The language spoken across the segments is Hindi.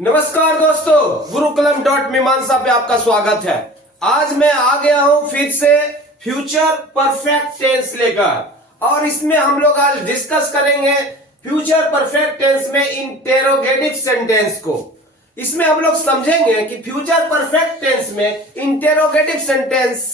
नमस्कार दोस्तों, गुरुकुलम.मीमांसा पे आपका स्वागत है। आज मैं आ गया हूं फिर से फ्यूचर परफेक्ट टेंस लेकर और इसमें हम लोग आज डिस्कस करेंगे फ्यूचर परफेक्ट टेंस में इंटेरोगेटिव सेंटेंस को। इसमें हम लोग समझेंगे कि फ्यूचर परफेक्ट टेंस में इंटेरोगेटिव सेंटेंस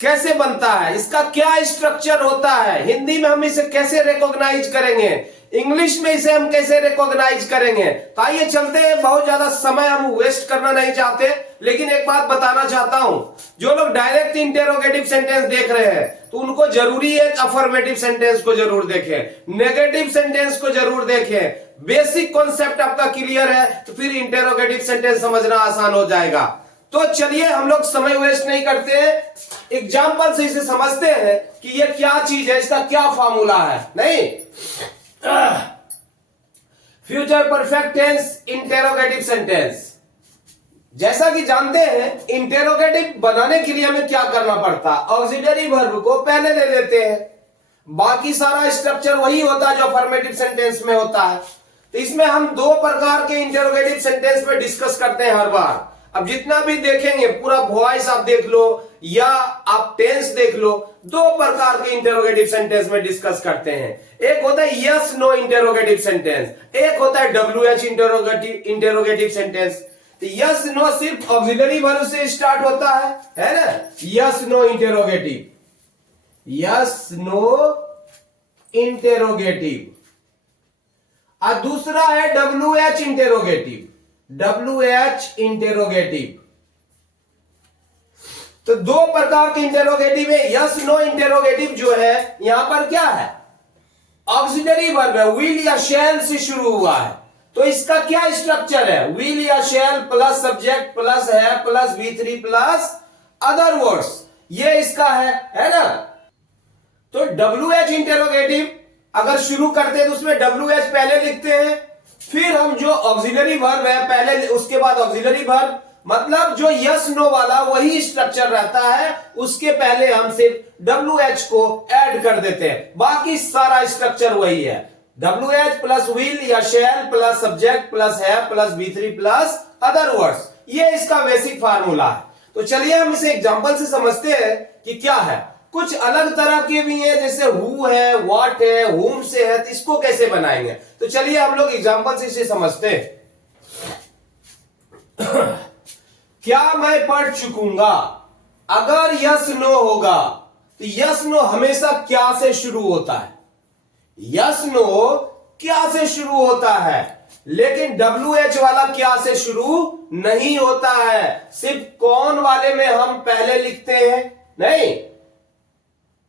कैसे बनता है, इसका क्या स्ट्रक्चर होता है, हिंदी में हम इसे कैसे रिकॉग्नाइज करेंगे, इंग्लिश में इसे हम कैसे रिकॉग्नाइज करेंगे। तो आइए चलते हैं, बहुत ज्यादा समय हम वेस्ट करना नहीं चाहते, लेकिन एक बात बताना चाहता हूं, जो लोग डायरेक्ट इंटेरोगेटिव सेंटेंस देख रहे हैं तो उनको जरूरी है अफर्मेटिव सेंटेंस को जरूर देखें, नेगेटिव सेंटेंस को जरूर देखें। बेसिक कॉन्सेप्ट आपका क्लियर है तो फिर इंटेरोगेटिव सेंटेंस समझना आसान हो जाएगा। तो चलिए हम लोग समय वेस्ट नहीं करते हैं, एग्जाम्पल से इसे समझते हैं कि ये क्या चीज है, इसका क्या फॉर्मूला है। नहीं, future perfect tense interrogative sentence, जैसा कि जानते हैं इंटेरोगेटिव बनाने के लिए हमें क्या करना पड़ता है, ऑक्सिलरी वर्ब को पहले ले लेते हैं, बाकी सारा स्ट्रक्चर वही होता है जो अफर्मेटिव सेंटेंस में होता है। तो इसमें हम दो प्रकार के इंटेरोगेटिव सेंटेंस पे डिस्कस करते हैं हर बार। अब जितना भी देखेंगे पूरा वॉइस आप देख लो या आप टेंस देख लो, दो प्रकार के इंटेरोगेटिव सेंटेंस में डिस्कस करते हैं। एक होता है यस नो इंटेरोगेटिव सेंटेंस, एक होता है WH इंटेरोगेटिव सेंटेंस। तो यस नो सिर्फ ऑक्सिलरी वर्ब से स्टार्ट होता है ना, yes no interrogative, yes no interrogative. और दूसरा है WH इंटेरोगेटिव, WH इंटेरोगेटिव। तो दो प्रकार के इंटेरोगेटिव है। यस नो इंटेरोगेटिव जो है यहां पर क्या है, ऑक्सिलरी वर्ब है, विल या शैल से शुरू हुआ है। तो इसका क्या स्ट्रक्चर है, विल या शैल प्लस सब्जेक्ट प्लस है plus V3 plus other words, ये इसका है ना। तो WH इंटेरोगेटिव अगर शुरू करते हैं तो उसमें WH पहले लिखते हैं, फिर हम जो ऑक्सिलरी वर्ब है पहले, उसके बाद ऑक्सिलरी वर्ब, मतलब जो यस नो वाला वही स्ट्रक्चर रहता है, उसके पहले हम सिर्फ WH को ऐड कर देते हैं, बाकी सारा स्ट्रक्चर वही है। WH प्लस विल या शैल प्लस सब्जेक्ट प्लस है plus V3 plus other words, ये इसका बेसिक फार्मूला है। तो चलिए हम इसे एग्जांपल से समझते हैं कि क्या है। कुछ अलग तरह के भी हैं, जैसे हु है, व्हाट है, हुम से है, तो इसको कैसे बनाएंगे। तो चलिए हम लोग एग्जांपल से इसे समझते हैं। क्या मैं पढ़ चुकूंगा, अगर यस नो होगा तो यस नो हमेशा क्या से शुरू होता है, यस नो क्या से शुरू होता है, लेकिन WH वाला क्या से शुरू नहीं होता है। सिर्फ कौन वाले में हम पहले लिखते हैं, नहीं,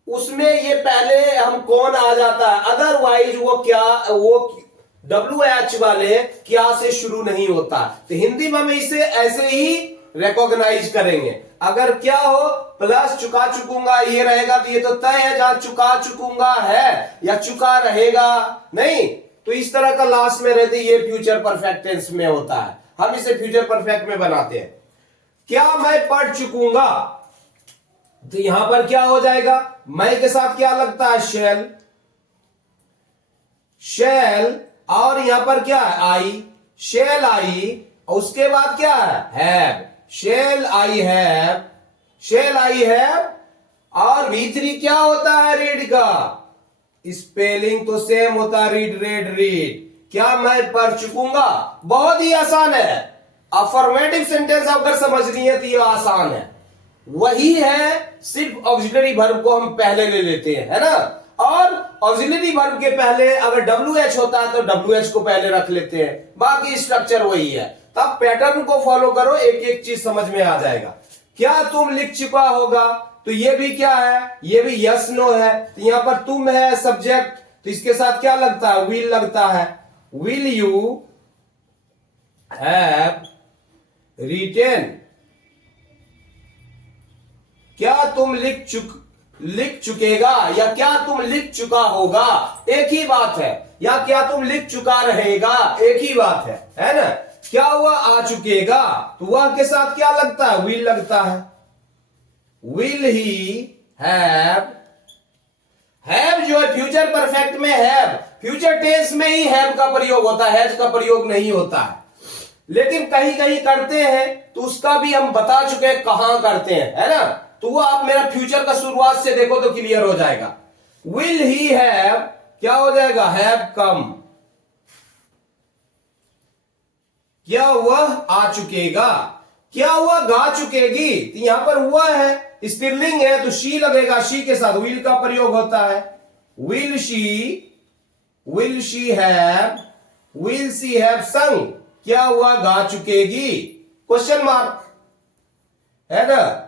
उसमें ये पहले हम कौन आ जाता है, अदरवाइज वो क्या, वो WH वाले क्या से शुरू नहीं होता। तो हिंदी में हम इसे ऐसे ही रिकॉग्नाइज करेंगे, अगर क्या हो प्लस चुका चुकूंगा ये रहेगा तो ये तो तय है, जहां चुका चुकूंगा है या चुका रहेगा नहीं, तो इस तरह का लास्ट में रहते, ये फ्यूचर परफेक्ट टेंस में होता है। हम इसे फ्यूचर परफेक्ट में बनाते हैं। क्या मैं पढ़ चुकूंगा, तो यहां पर क्या हो जाएगा, मैं के साथ क्या लगता है, शैल, शैल, और यहां पर क्या है, आई, शैल आई, और उसके बाद क्या है, शैल I have, shell I have, और V3 क्या होता है, रीड का, स्पेलिंग तो सेम होता है, रीड रेड रीड। क्या मैं पढ़ चुकूंगा, बहुत ही आसान है। अफर्मेटिव सेंटेंस अगर समझनी है तो ये आसान है, वही है, सिर्फ ऑक्सिलरी वर्ब को हम पहले ले लेते हैं, है ना। और ऑक्सिलरी वर्ब के पहले अगर WH होता है तो WH को पहले रख लेते हैं, बाकी स्ट्रक्चर वही है। तब पैटर्न को फॉलो करो, एक एक चीज समझ में आ जाएगा। क्या तुम लिख चुका होगा, तो ये भी क्या है, ये भी यस नो है, तो यहां पर तुम है सब्जेक्ट, तो इसके साथ क्या लगता है, विल लगता है, विल यू हैव रिटेन, क्या तुम लिख चुकेगा या क्या तुम लिख चुका होगा, एक ही बात है, या क्या तुम लिख चुका रहेगा, एक ही बात है ना। क्या हुआ, आ चुकेगा, तो वह के साथ क्या लगता है, विल लगता है, विल ही हैव, हैव जो है फ्यूचर परफेक्ट में हैव, फ्यूचर टेंस में ही हैव का प्रयोग होता है, हैज का प्रयोग नहीं होता है। लेकिन कहीं कहीं करते हैं तो उसका भी हम बता चुके हैं कहां करते हैं, है ना। तो वो आप मेरा फ्यूचर का शुरुआत से देखो तो क्लियर हो जाएगा। विल ही हैव, क्या हो जाएगा, हैव कम, क्या वह आ चुकेगा, क्या वह गा चुकेगी। तो यहां पर हुआ है, स्त्रीलिंग है तो शी लगेगा, शी के साथ विल का प्रयोग होता है। विल शी हैव संग, क्या वह गा चुकेगी, क्वेश्चन मार्क, है ना।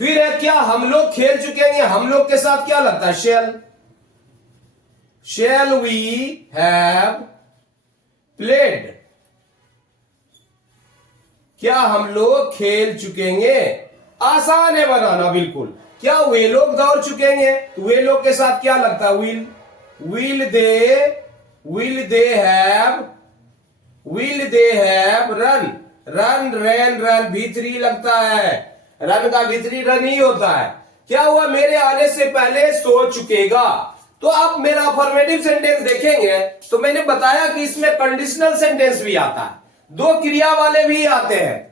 फिर है क्या हम लोग खेल चुकेंगे, हम लोग के साथ क्या लगता है, शेल वी हैव प्लेड, क्या हम लोग खेल चुकेंगे। आसान है बनाना बिल्कुल। क्या वे लोग दौड़ चुकेंगे, वे लोग के साथ क्या लगता है, will they have run ran भी3 लगता है, रन का भी3 रन ही होता है। क्या हुआ, मेरे आने से पहले सो चुकेगा। तो आप मेरा अफर्मेटिव सेंटेंस देखेंगे तो मैंने बताया कि इसमें कंडीशनल सेंटेंस भी आता है, 2 क्रिया वाले भी आते हैं।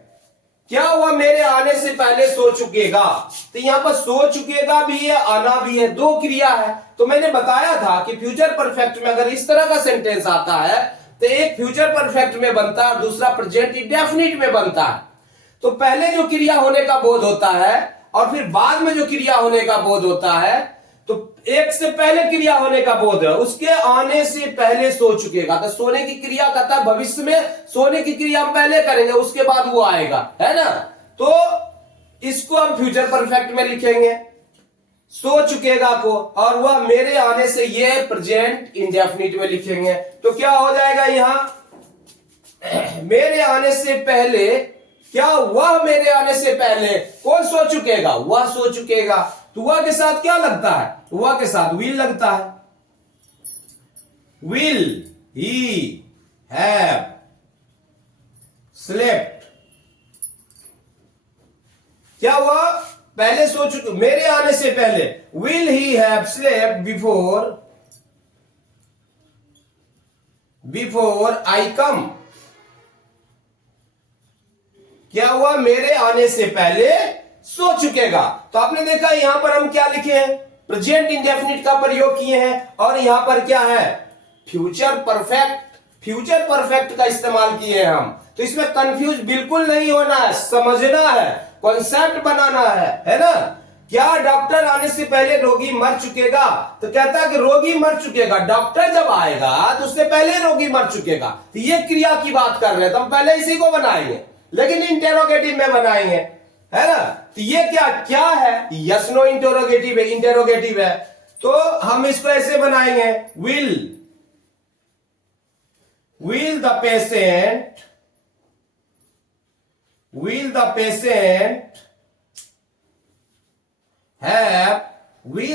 क्या हुआ, मेरे आने से पहले सो चुकेगा, तो यहां पर सो चुकेगा भी है, आना भी है, 2 क्रिया है। तो मैंने बताया था कि फ्यूचर परफेक्ट में अगर इस तरह का सेंटेंस आता है तो एक फ्यूचर परफेक्ट में बनता है और दूसरा प्रेजेंट इंडेफिनिट में बनता है। तो पहले जो क्रिया होने का बोध होता है और फिर बाद में जो क्रिया होने का बोध होता है, तो एक से पहले क्रिया होने का बोध है, उसके आने से पहले सो चुकेगा। तो सोने की क्रिया कहता है भविष्य में सोने की क्रिया हम पहले करेंगे, उसके बाद वो आएगा, है ना। तो इसको हम फ्यूचर परफेक्ट में लिखेंगे, सो चुकेगा को, और वह मेरे आने से ये प्रेजेंट इंडेफिनिट में लिखेंगे। तो क्या हो जाएगा यहां, मेरे आने से पहले, क्या वह मेरे आने से पहले कौन सो चुकेगा, वह सो चुकेगा। तो वह के साथ क्या लगता है, वह के साथ विल लगता है। विल ही हैव स्लेप्ट, क्या हुआ, पहले सो चुके, मेरे आने से पहले, will he have slept before I come, क्या हुआ, मेरे आने से पहले सो चुकेगा। तो आपने देखा यहां पर हम क्या लिखे हैं, प्रेजेंट इंडेफिनिट का प्रयोग किए हैं, और यहां पर क्या है, फ्यूचर परफेक्ट का इस्तेमाल किए हैं हम। तो इसमें कंफ्यूज बिल्कुल नहीं होना है, समझना है, कॉन्सेप्ट बनाना है ना। क्या डॉक्टर आने से पहले रोगी मर चुकेगा, तो कहता है कि रोगी मर चुकेगा, डॉक्टर जब आएगा तो उससे पहले रोगी मर चुकेगा। तो ये क्रिया की बात कर रहे हैं, तो हम पहले इसी को बनाएंगे, लेकिन इंटेरोगेटिव में बनाएंगे, है ना। तो ये क्या है, यस नो इंटेरोगेटिव है। तो हम इसको ऐसे बनाएंगे, will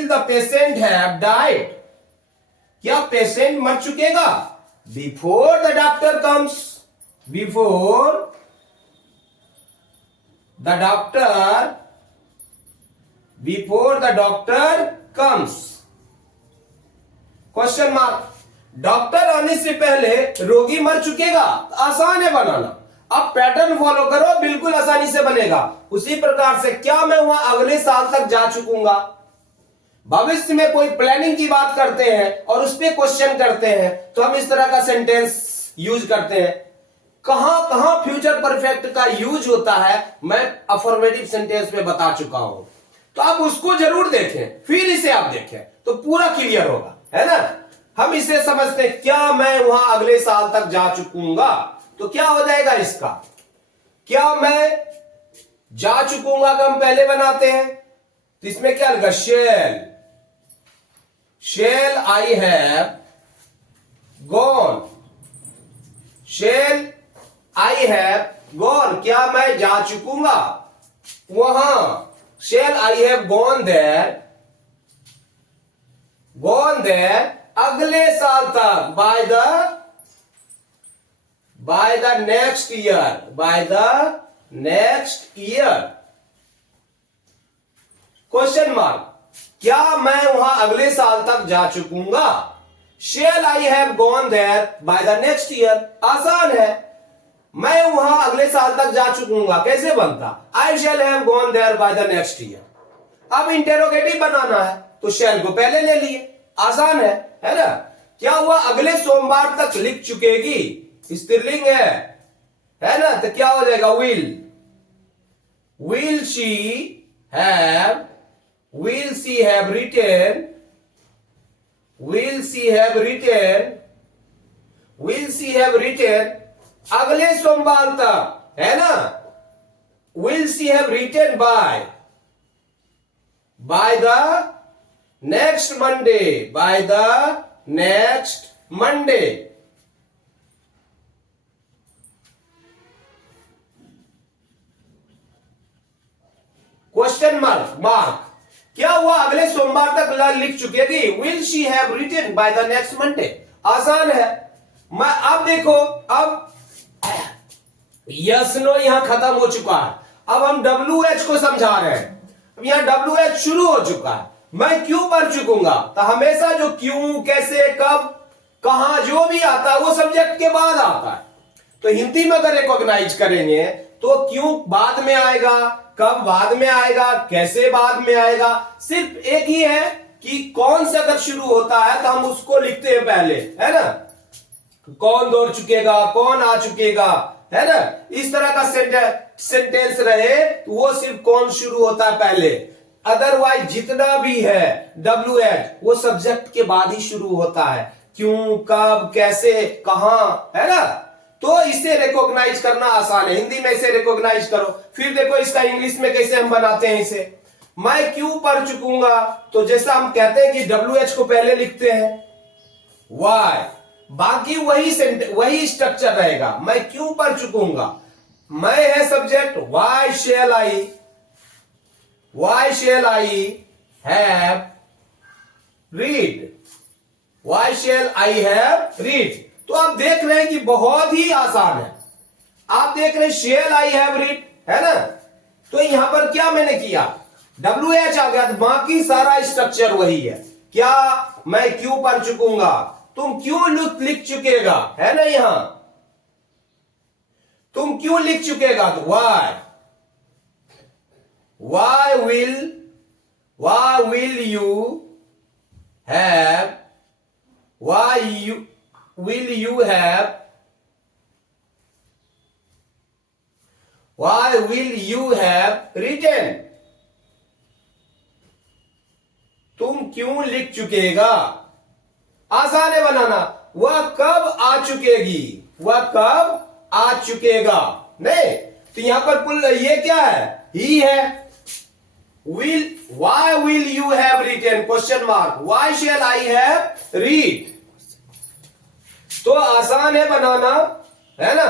the patient have died, क्या पेशेंट मर चुकेगा, before the doctor comes, question mark. Doctor आने से पहले रोगी मर चुकेगा, आसान है बनाना। अब पैटर्न फॉलो करो, बिल्कुल आसानी से बनेगा। उसी प्रकार से क्या मैं वहां अगले साल तक जा चुकूंगा, भविष्य में कोई प्लानिंग की बात करते हैं और उस पर क्वेश्चन करते हैं, तो हम इस तरह का सेंटेंस यूज करते हैं। कहां कहां फ्यूचर परफेक्ट का यूज होता है मैं अफर्मेटिव सेंटेंस में बता चुका हूं, तो आप उसको जरूर देखें, फिर इसे आप देखें तो पूरा क्लियर होगा, है ना। हम इसे समझते हैं, क्या मैं वहां अगले साल तक जा चुकूंगा, तो क्या हो जाएगा इसका, क्या मैं जा चुकूंगा का हम पहले बनाते हैं, तो इसमें क्या लगा, शेल आई हैव गॉन, क्या मैं जा चुकूंगा वहां, shall I have gone there अगले साल तक, by the next year, question mark. क्या मैं वहां अगले साल तक जा चुकूंगा, shall I have gone there by the next year, आसान है, मैं वहां अगले साल तक जा चुकूंगा, कैसे बनता? I shall have gone there by the next year. अब इंटेरोगेटिव बनाना है तो शैल को पहले ले लिए, आसान है ना? क्या हुआ? अगले सोमवार तक लिख चुकेगी, स्त्रीलिंग है ना? तो क्या हो जाएगा? विल शी हैव रिटेन, अगले सोमवार तक, है ना? Will she have written by the next Monday, question mark. क्या हुआ? अगले सोमवार तक लिख चुकेगी, will she have written by the next Monday, आसान है। मैं अब देखो, अब यस नो यहां खत्म हो चुका है, अब हम WH को समझा रहे हैं। अब यहां WH शुरू हो चुका है, मैं क्यों पढ़ चुकूंगा, तो हमेशा जो क्यों, कैसे, कब, कहां जो भी आता है वो सब्जेक्ट के बाद आता है। तो हिंदी में अगर रिकॉग्नाइज करेंगे तो क्यों बाद में आएगा, कब बाद में आएगा, कैसे बाद में आएगा, सिर्फ एक ही है कि कौन से अगर शुरू होता है तो हम उसको लिखते हैं पहले, है ना? कौन दौड़ चुकेगा, कौन आ चुकेगा, है ना? इस तरह का सेंटेंस रहे तो वो सिर्फ कौन शुरू होता है पहले, अदरवाइज जितना भी है WH वो सब्जेक्ट के बाद ही शुरू होता है, क्यों, कब, कैसे, कहां, है ना? तो इसे रिकॉग्नाइज करना आसान है, हिंदी में इसे रिकॉग्नाइज करो। फिर देखो इसका इंग्लिश में कैसे हम बनाते हैं इसे, मैं क्यों पढ़ चुकूंगा, तो जैसा हम कहते हैं कि WH को पहले लिखते हैं, वाई, बाकी वही स्ट्रक्चर रहेगा, मैं क्यों पढ़ चुकूंगा, मैं है subject, why shall I have read, तो आप देख रहे हैं कि बहुत ही आसान है। आप देख रहे हैं शेल आई हैव रीड, है ना? तो यहां पर क्या मैंने किया, WH आ गया, तो बाकी सारा स्ट्रक्चर वही है। क्या? मैं क्यों पढ़ चुकूंगा, तुम क्यों लिख चुकेगा, है ना? यहां तुम क्यों लिख चुकेगा, तो why will you have written, तुम क्यों लिख चुकेगा, आसान है बनाना। वह कब आ चुकेगी, वह कब आ चुकेगा, नहीं, तो यहां पर ये क्या है, ही है। why will you have written, question mark, why shall I have read, तो आसान है बनाना, है ना?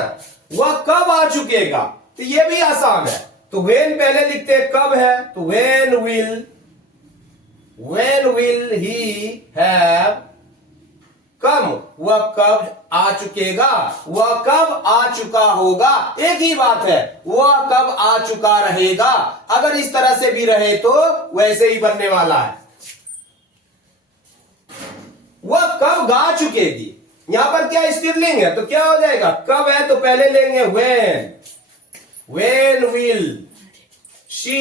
वह कब आ चुकेगा, तो ये भी आसान है। तो when पहले लिखते हैं, कब है तो when will he have come, वह कब आ चुकेगा, वह कब आ चुका होगा, एक ही बात है, वह कब आ चुका रहेगा। अगर इस तरह से भी रहे तो वैसे ही बनने वाला है, वह कब गा चुकेगी। यहां पर क्या स्त्रीलिंग है, तो क्या हो जाएगा, कब है तो पहले लेंगे when will she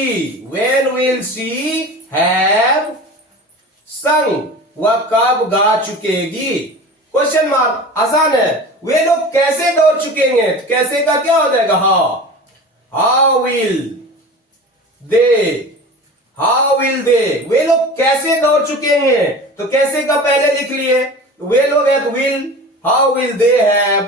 have sung, वह कब गा चुकेगी, क्वेश्चन मार्क, आसान है। वे लोग कैसे दौड़ चुकेंगे, तो कैसे का क्या हो जाएगा, हाउ विल दे, वे लोग कैसे दौड़ चुकेंगे, तो कैसे का पहले लिख लिए, वे लोग है तो will, how will they have,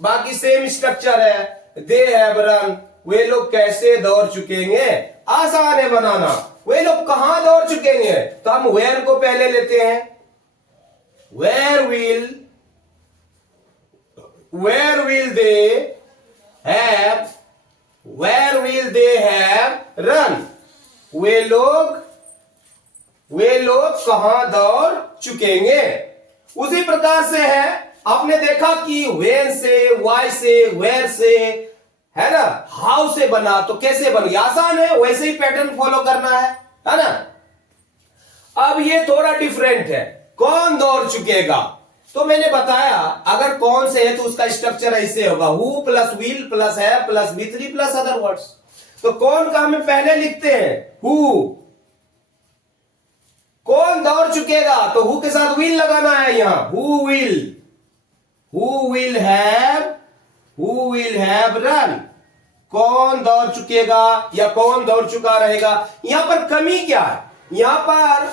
बाकी सेम स्ट्रक्चर है, दे हैव रन, वे लोग कैसे दौड़ चुकेंगे, आसान है बनाना। वे लोग कहां दौड़ चुकेंगे, तो हम वेयर को पहले लेते हैं, where will they have run, वे लोग कहां दौड़ चुकेंगे। उसी प्रकार से है, आपने देखा कि वेन से, वाई से, वेयर से, है ना, हाउ से बना, तो कैसे बन गया, आसान है, वैसे ही पैटर्न फॉलो करना है ना। अब ये थोड़ा डिफरेंट है, कौन दौड़ चुकेगा, तो मैंने बताया अगर कौन से है तो उसका स्ट्रक्चर ऐसे होगा, who plus will plus have plus V three plus other words. तो कौन का हमें पहले लिखते हैं, हु। कौन दौड़ चुकेगा तो हु के साथ विल लगाना है यहां, हु विल हैव रन। कौन दौड़ चुकेगा या कौन दौड़ चुका रहेगा। यहां पर कमी क्या है, यहां पर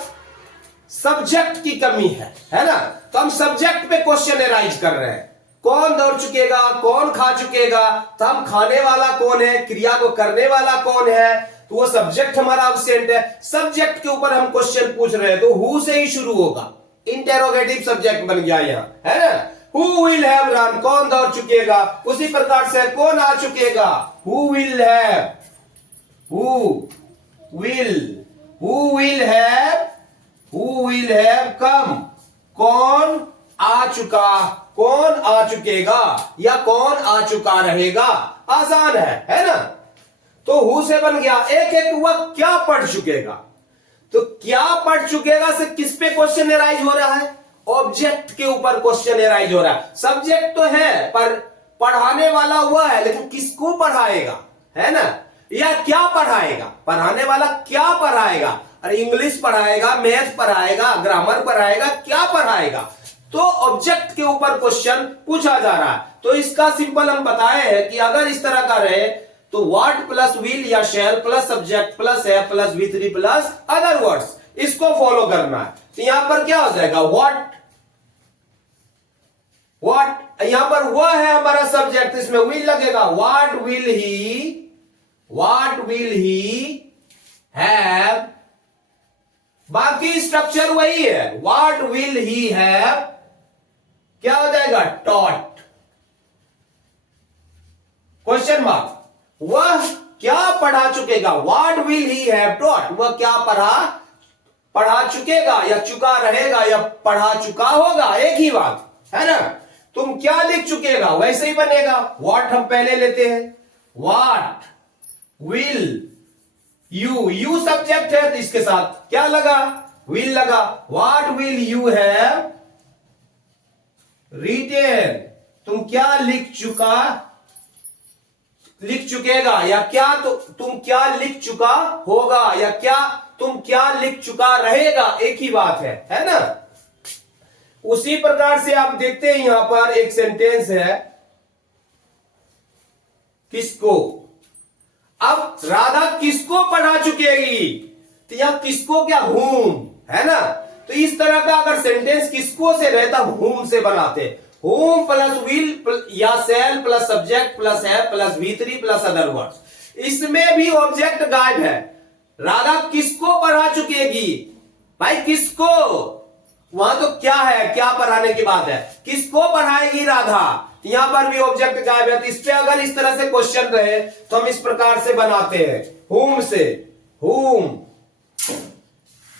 सब्जेक्ट की कमी है ना। तो हम सब्जेक्ट पे क्वेश्चन एराइज कर रहे हैं, कौन दौड़ चुकेगा, कौन खा चुकेगा। तो हम खाने वाला कौन है, क्रिया को करने वाला कौन है, तो वो सब्जेक्ट हमारा अब्सेंट है। सब्जेक्ट के ऊपर हम क्वेश्चन पूछ रहे हैं तो हु से ही शुरू होगा, इंटेरोगेटिव सब्जेक्ट बन गया यहां, है ना। हु विल हैव रन, कौन दौड़ चुकेगा। उसी प्रकार से कौन आ चुकेगा, हु विल हैव कम, कौन आ चुका, कौन आ चुकेगा या कौन आ चुका रहेगा। आसान है ना। तो हु से बन गया। एक हुआ क्या पढ़ चुकेगा। तो क्या पढ़ चुकेगा से किस पे क्वेश्चन एराइज हो रहा है, ऑब्जेक्ट के ऊपर क्वेश्चन एराइज हो रहा है। सब्जेक्ट तो है पर पढ़ाने वाला हुआ है, लेकिन किसको पढ़ाएगा, है ना, या क्या पढ़ाएगा। पढ़ाने वाला क्या पढ़ाएगा, अरे इंग्लिश पढ़ाएगा, मैथ पढ़ाएगा, ग्रामर पढ़ाएगा, क्या पढ़ाएगा। तो ऑब्जेक्ट के ऊपर क्वेश्चन पूछा जा रहा है। तो इसका सिंपल हम बताए हैं कि अगर इस तरह का रहे तो व्हाट प्लस विल या शैल प्लस सब्जेक्ट प्लस है plus we three plus other words, इसको फॉलो करना है। तो यहां पर क्या हो जाएगा, व्हाट, यहां पर वह है हमारा सब्जेक्ट, इसमें विल लगेगा। व्हाट विल ही हैव, बाकी स्ट्रक्चर वही है। व्हाट विल ही हैव क्या हो जाएगा, टॉट, क्वेश्चन मार्क। वह क्या पढ़ा चुकेगा, what will he have taught, वह क्या पढ़ा चुकेगा या चुका रहेगा या पढ़ा चुका होगा, एक ही बात है ना। तुम क्या लिख चुकेगा वैसे ही बनेगा। व्हाट हम पहले लेते हैं, व्हाट विल यू सब्जेक्ट है तो इसके साथ क्या लगा, विल लगा। What will you have written, तुम क्या लिख चुकेगा या क्या तो तुम क्या लिख चुका होगा या क्या तुम क्या लिख चुका रहेगा, एक ही बात है ना। उसी प्रकार से आप देखते हैं यहां पर एक सेंटेंस है, किसको। अब राधा किसको पढ़ा चुकेगी, तो यहां किसको क्या, हुम, है ना। तो इस तरह का अगर सेंटेंस किसको से रहता, हुम से बनाते। हुम प्लस विल या सेल प्लस सब्जेक्ट प्लस है plus we three plus other words. इसमें भी ऑब्जेक्ट गायब है। राधा किसको पढ़ा चुकेगी, भाई किसको, वहां तो क्या है, क्या पढ़ाने की बात है, किसको पढ़ाएगी राधा। यहां पर भी ऑब्जेक्ट गायब है। तो इस पे अगर इस तरह से क्वेश्चन रहे तो हम इस प्रकार से बनाते हैं, हुम से, हुम।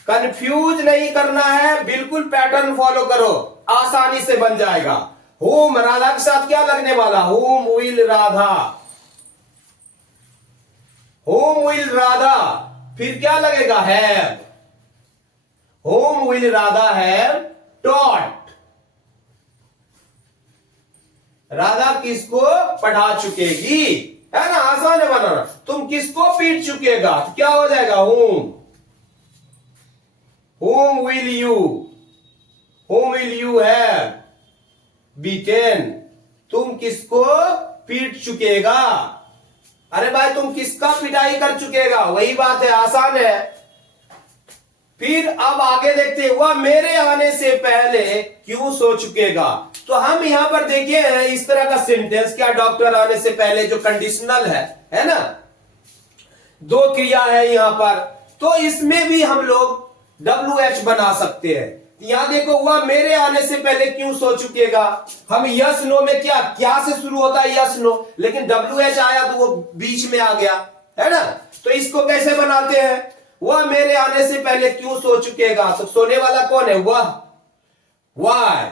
कंफ्यूज नहीं करना है, बिल्कुल पैटर्न फॉलो करो, आसानी से बन जाएगा। हुम, राधा के साथ क्या लगने वाला, हुम विल राधा, हुम विल राधा, फिर क्या लगेगा, हैव, हुम will Radha have taught, Radha किसको पढ़ा चुकेगी, है ना। आसान है बनाना। तुम किसको पीट चुकेगा तो क्या हो जाएगा, whom will you have beaten, तुम किसको पीट चुकेगा। अरे भाई तुम किसका पिटाई कर चुकेगा, वही बात है, आसान है। फिर अब आगे देखते हैं, वह मेरे आने से पहले क्यों सो चुकेगा। तो हम यहां पर देखिए इस तरह का सेंटेंस, क्या डॉक्टर आने से पहले जो कंडीशनल है ना, दो क्रिया है यहां पर। तो इसमें भी हम लोग WH बना सकते हैं। यहां देखो, वह मेरे आने से पहले क्यों सो चुकेगा। हम यस नो में क्या से शुरू होता है, यस नो, लेकिन WH आया तो वो बीच में आ गया, है ना। तो इसको कैसे बनाते हैं, वह मेरे आने से पहले क्यों सो चुकेगा। तो सोने वाला कौन है, वह, वाई,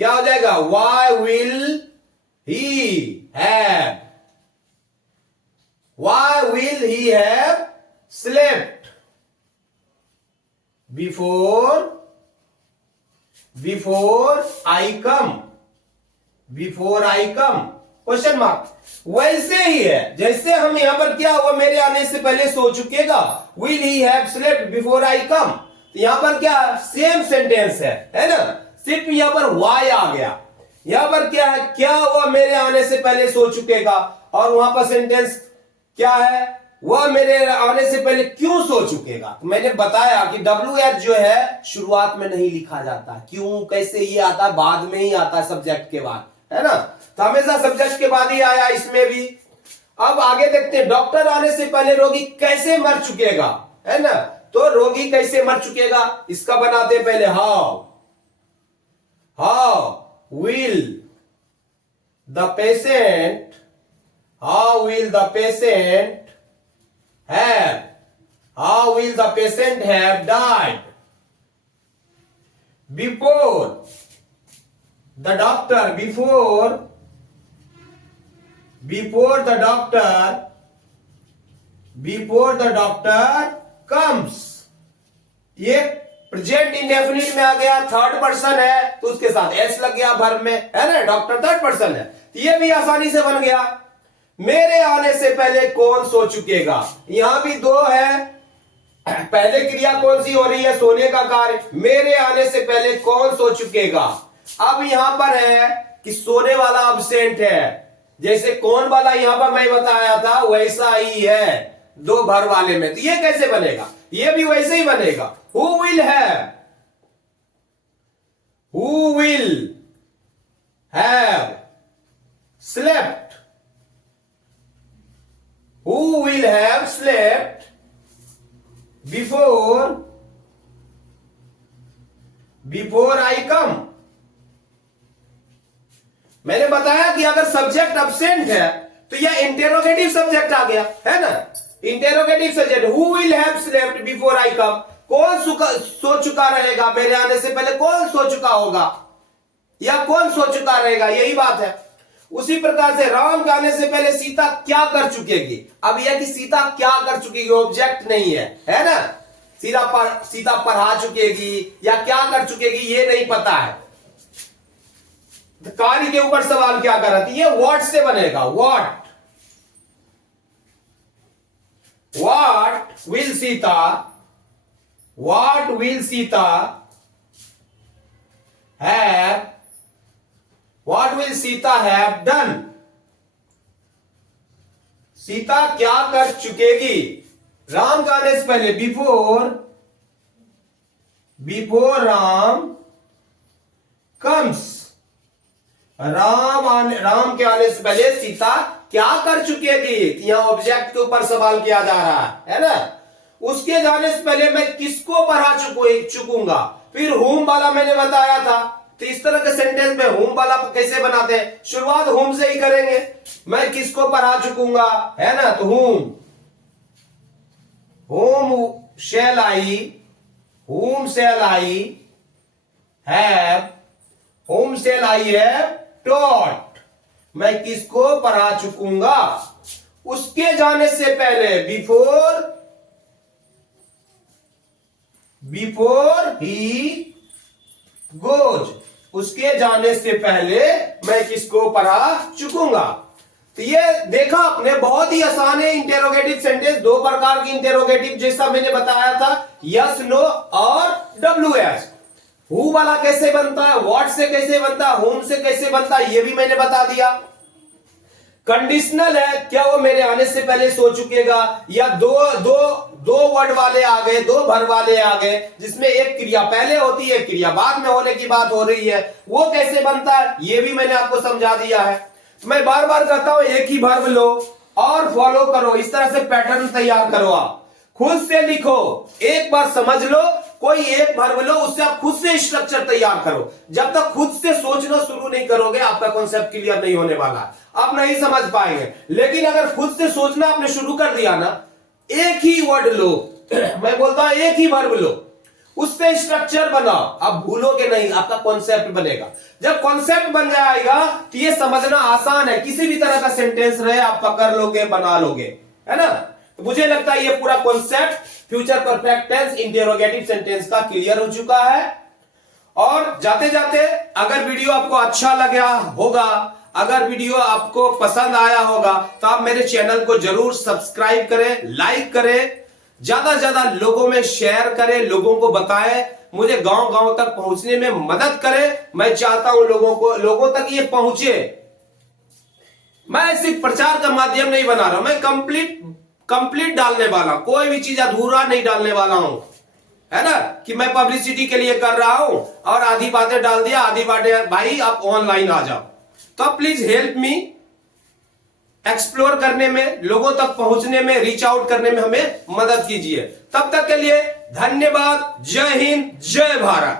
क्या हो जाएगा, why will he have slept before I come, before I come, question mark. वैसे ही है जैसे हम यहां पर क्या हुआ, मेरे आने से पहले सो चुकेगा, will he have slept before I come. तो यहां पर क्या सेम सेंटेंस है ना, सिर्फ यहां पर वाई आ गया। यहां पर क्या है, क्या हुआ मेरे आने से पहले सो चुकेगा, और वहां पर सेंटेंस क्या है, वह मेरे आने से पहले क्यों सो चुकेगा। तो मैंने बताया कि WH जो है शुरुआत में नहीं लिखा जाता, क्यों कैसे ये आता, बाद में ही आता सब्जेक्ट के बाद, है ना। तो हमेशा सब्जेक्ट के बाद ही आया इसमें भी। अब आगे देखते हैं, डॉक्टर आने से पहले रोगी कैसे मर चुकेगा, है ना। तो रोगी कैसे मर चुकेगा, इसका बनाते हैं पहले, how will the patient, how will the patient have, how will the patient have died before the doctor, before the doctor comes। ये प्रेजेंट इंडेफिनिट में आ गया, थर्ड पर्सन है तो उसके साथ एस लग गया वर्ब में, है ना। डॉक्टर थर्ड पर्सन है, तो ये भी आसानी से बन गया। मेरे आने से पहले कौन सो चुकेगा, यहां भी दो है। पहले क्रिया कौन सी हो रही है, सोने का कार्य। मेरे आने से पहले कौन सो चुकेगा, अब यहां पर है कि सोने वाला अब्सेंट है, जैसे कौन वाला यहां पर मैं बताया था वैसा ही है दो भर वाले में। तो ये कैसे बनेगा, ये भी वैसे ही बनेगा। Who will have slept, who will have slept before I come. मैंने बताया कि अगर सब्जेक्ट अब्सेंट है तो यह इंटेरोगेटिव सब्जेक्ट आ गया, है ना। Interrogative subject, who will have slept before I come, कौन सो चुका रहेगा मेरे आने से पहले, कौन सो चुका होगा या कौन सो चुका रहेगा, यही बात है। उसी प्रकार से राम के आने से पहले सीता क्या कर चुकेगी, अब यह कि सीता क्या कर चुकेगी, ऑब्जेक्ट नहीं है ना। सीता पढ़ा चुकेगी या क्या कर चुकेगी ये नहीं पता है। कार्य के ऊपर सवाल क्या कर रहा था, ये व्हाट से बनेगा, what will Sita have done, Sita क्या कर चुकेगी राम का आने से पहले, बिफोर राम कम्स, राम के आने से पहले सीता क्या कर चुकेगी। यहां ऑब्जेक्ट के ऊपर सवाल किया जा रहा है ना। उसके जाने से पहले मैं किसको पढ़ा चुकूंगा, फिर होम वाला मैंने बताया था। तो इस तरह के सेंटेंस में होम वाला कैसे बनाते हैं, शुरुआत होम से ही करेंगे। मैं किसको पढ़ा चुकूंगा, है ना। तो whom shall I have taught, मैं किसको पढ़ा चुकूंगा। उसके जाने से पहले बिफोर ही गोज, उसके जाने से पहले मैं किसको पढ़ा चुकूंगा। तो ये देखा आपने, बहुत ही आसान है इंटेरोगेटिव सेंटेंस। दो प्रकार की इंटेरोगेटिव जैसा मैंने बताया था, यस नो और WH। हु वाला कैसे बनता है, व्हाट से कैसे बनता है, होम से कैसे बनता है, ये भी मैंने बता दिया। कंडीशनल है, क्या वो मेरे आने से पहले सो चुकेगा, या दो वर्ड वाले आ गए, दो भर वाले आ गए, जिसमें एक क्रिया पहले होती है, क्रिया बाद में होने की बात हो रही है, वो कैसे बनता है ये भी मैंने आपको समझा दिया है। तो मैं बार बार कहता हूं, एक ही वर्ब लो और फॉलो करो, इस तरह से पैटर्न तैयार करो। आप खुद से लिखो, एक बार समझ लो, कोई एक वर्ब लो, उससे आप खुद से स्ट्रक्चर तैयार करो। जब तक खुद से सोचना शुरू नहीं करोगे आपका कॉन्सेप्ट क्लियर नहीं होने वाला, आप नहीं समझ पाएंगे। लेकिन अगर खुद से सोचना आपने शुरू कर दिया ना, एक ही वर्ड लो मैं बोलता हूं एक ही वर्ब लो, उससे स्ट्रक्चर बनाओ, आप भूलोगे नहीं, आपका कॉन्सेप्ट बनेगा। जब कॉन्सेप्ट बन जाएगा तो ये समझना आसान है, किसी भी तरह का सेंटेंस रहे आप पकड़ लोगे, बना लोगे, है ना। तो मुझे लगता है ये पूरा concept future perfect tense interrogative sentence का क्लियर हो चुका है। और जाते जाते अगर वीडियो आपको अच्छा लगा होगा, अगर वीडियो आपको पसंद आया होगा, तो आप मेरे चैनल को जरूर सब्सक्राइब करें, लाइक करें, ज्यादा से ज्यादा लोगों में शेयर करें, लोगों को बताएं, मुझे गांव गांव तक पहुंचने में मदद करें। मैं चाहता हूं लोगों तक ये पहुंचे। मैं सिर्फ प्रचार का माध्यम नहीं बना रहा हूं, मैं कंप्लीट डालने वाला हूं, कोई भी चीज अधूरा नहीं डालने वाला हूं, है ना, कि मैं पब्लिसिटी के लिए कर रहा हूं और आधी बातें डाल दिया, आधी बातें भाई आप ऑनलाइन आ जाओ। तो प्लीज हेल्प मी एक्सप्लोर करने में, लोगों तक पहुंचने में, रीच आउट करने में हमें मदद कीजिए। तब तक के लिए धन्यवाद। जय हिंद, जय भारत।